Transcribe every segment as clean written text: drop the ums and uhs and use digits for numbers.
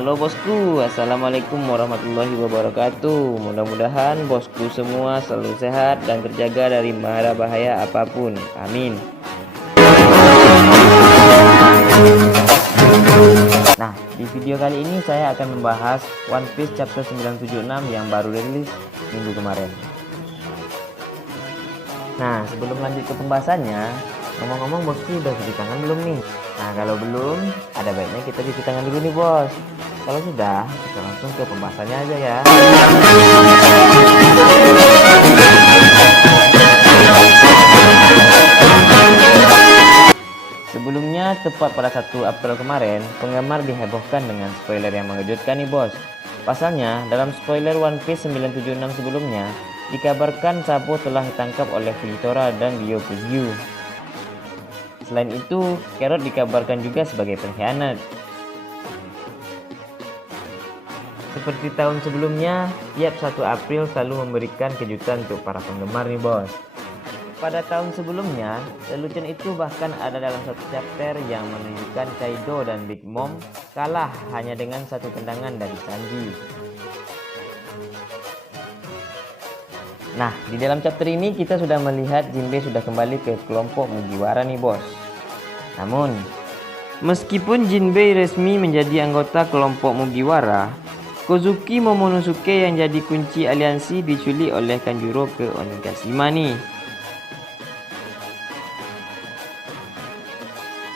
Halo bosku, assalamualaikum warahmatullahi wabarakatuh. Mudah-mudahan bosku semua selalu sehat dan terjaga dari mara bahaya apapun. Amin. Nah, di video kali ini saya akan membahas One Piece chapter 976 yang baru rilis minggu kemarin. Nah, sebelum lanjut ke pembahasannya, ngomong-ngomong bosku udah cuci tangan belum nih? Nah, kalau belum, ada baiknya kita cuci tangan dulu nih bos. Kalau sudah, kita langsung ke pembahasannya aja ya. Sebelumnya, tepat pada 1 April kemarin, penggemar dihebohkan dengan spoiler yang mengejutkan nih bos. Pasalnya, dalam spoiler One Piece 976 sebelumnya, dikabarkan Sabo telah ditangkap oleh Fujitora dan Ryukyu. Selain itu, Carrot dikabarkan juga sebagai pengkhianat. Seperti tahun sebelumnya, tiap 1 April selalu memberikan kejutan untuk para penggemar nih bos. Pada tahun sebelumnya, lelucon itu bahkan ada dalam satu chapter yang menunjukkan Kaido dan Big Mom kalah hanya dengan satu tendangan dari Sanji. Nah, di dalam chapter ini kita sudah melihat Jinbei sudah kembali ke kelompok Mugiwara nih bos. Namun, meskipun Jinbei resmi menjadi anggota kelompok Mugiwara, Kozuki Momonosuke yang jadi kunci aliansi diculik oleh Kanjuro ke Onigashima nih.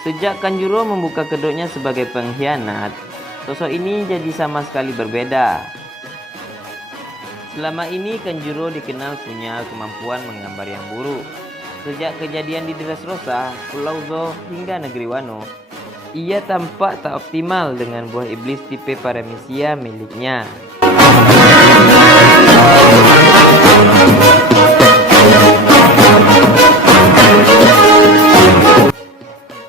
Sejak Kanjuro membuka kedoknya sebagai pengkhianat, sosok ini jadi sama sekali berbeda. Selama ini Kanjuro dikenal punya kemampuan menggambar yang buruk. Sejak kejadian di Dressrosa, Pulau Zou hingga negeri Wano, ia tampak tak optimal dengan buah iblis tipe Paramecia miliknya.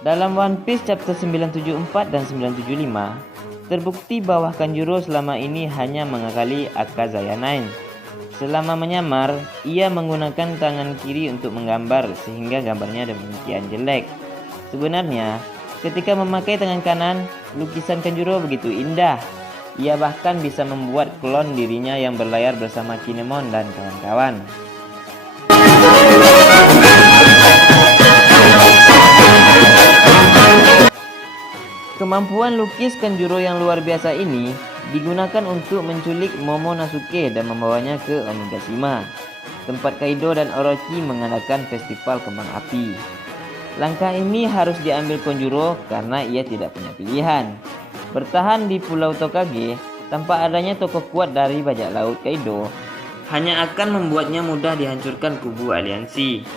Dalam One Piece chapter 974 dan 975, terbukti bahwa Kanjuro selama ini hanya mengakali Akazaya 9. Selama menyamar, ia menggunakan tangan kiri untuk menggambar sehingga gambarnya demikian jelek. Sebenarnya, ketika memakai tangan kanan, lukisan Kanjuro begitu indah. Ia bahkan bisa membuat klon dirinya yang berlayar bersama Kinemon dan kawan-kawan. Kemampuan lukis Kanjuro yang luar biasa ini digunakan untuk menculik Momonosuke dan membawanya ke Onigashima, tempat Kaido dan Orochi mengadakan festival kembang api. Langkah ini harus diambil Kanjuro karena ia tidak punya pilihan. Bertahan di Pulau Tokage tanpa adanya tokoh kuat dari bajak laut Kaido hanya akan membuatnya mudah dihancurkan kubu aliansi.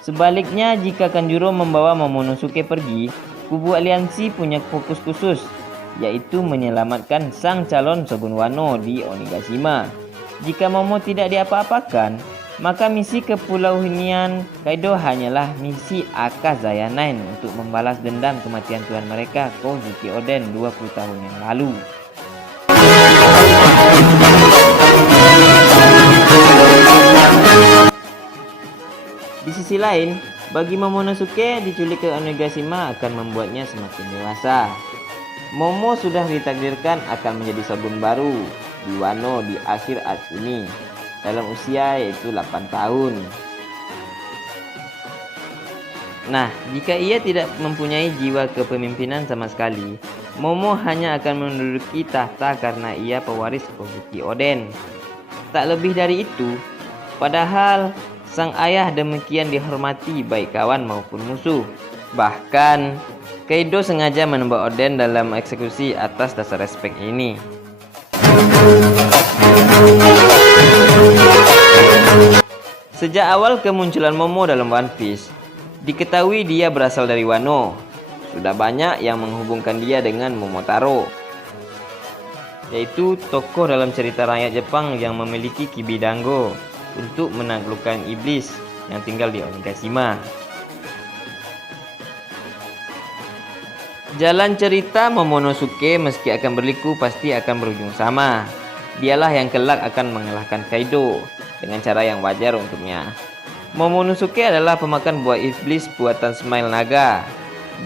Sebaliknya, jika Kanjuro membawa Momonosuke pergi, kubu aliansi punya fokus khusus, yaitu menyelamatkan sang calon Shogun Wano di Onigashima. Jika Momo tidak diapa-apakan, maka misi ke Pulau Hinian Kaido hanyalah misi Akazaya 9 untuk membalas dendam kematian tuan mereka Kozuki Oden 20 tahun yang lalu. Di sisi lain, bagi Momonosuke, diculik ke Onigashima akan membuatnya semakin dewasa. Momo sudah ditakdirkan akan menjadi shogun baru di Wano di akhir arc ini dalam usia yaitu 8 tahun. Nah, jika ia tidak mempunyai jiwa kepemimpinan sama sekali, Momo hanya akan menduduki tahta karena ia pewaris Kozuki Oden. Tak lebih dari itu, padahal sang ayah demikian dihormati baik kawan maupun musuh. Bahkan Kaido sengaja menembak Oden dalam eksekusi atas dasar respek ini. Sejak awal kemunculan Momo dalam One Piece, diketahui dia berasal dari Wano. Sudah banyak yang menghubungkan dia dengan Momotaro, yaitu tokoh dalam cerita rakyat Jepang yang memiliki Kibidango untuk menaklukkan iblis yang tinggal di Onigashima. Jalan cerita Momonosuke meski akan berliku pasti akan berujung sama. Dialah yang kelak akan mengalahkan Kaido dengan cara yang wajar untuknya. Momonosuke adalah pemakan buah iblis buatan Smile Naga.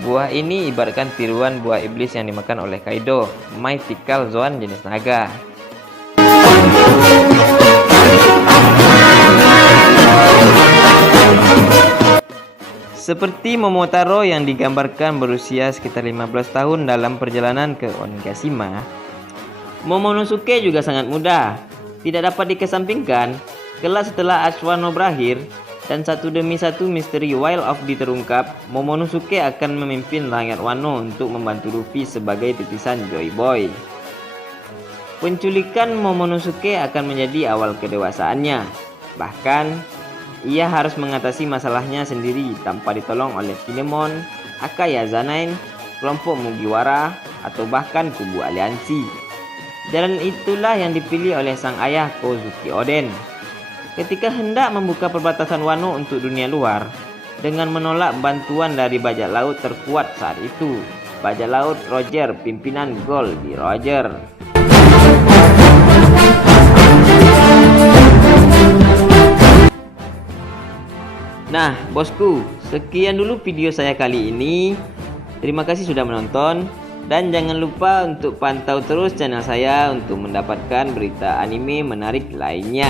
Buah ini ibaratkan tiruan buah iblis yang dimakan oleh Kaido, Mythical Zoan jenis naga. Seperti Momotaro yang digambarkan berusia sekitar 15 tahun dalam perjalanan ke Onigashima, Momonosuke juga sangat muda. Tidak dapat dikesampingkan, kelak setelah Age Wano berakhir dan satu demi satu misteri Wild of terungkap, Momonosuke akan memimpin rakyat Wano untuk membantu Luffy sebagai titisan Joy Boy. Penculikan Momonosuke akan menjadi awal kedewasaannya. Bahkan, ia harus mengatasi masalahnya sendiri tanpa ditolong oleh Kinemon, Akaya Zanain, kelompok Mugiwara, atau bahkan kubu aliansi. Jalan itulah yang dipilih oleh sang ayah Kozuki Oden ketika hendak membuka perbatasan Wano untuk dunia luar dengan menolak bantuan dari bajak laut terkuat saat itu, bajak laut Roger, pimpinan Goldie Roger. Nah, bosku, sekian dulu video saya kali ini. Terima kasih sudah menonton. Dan jangan lupa untuk pantau terus channel saya untuk mendapatkan berita anime menarik lainnya.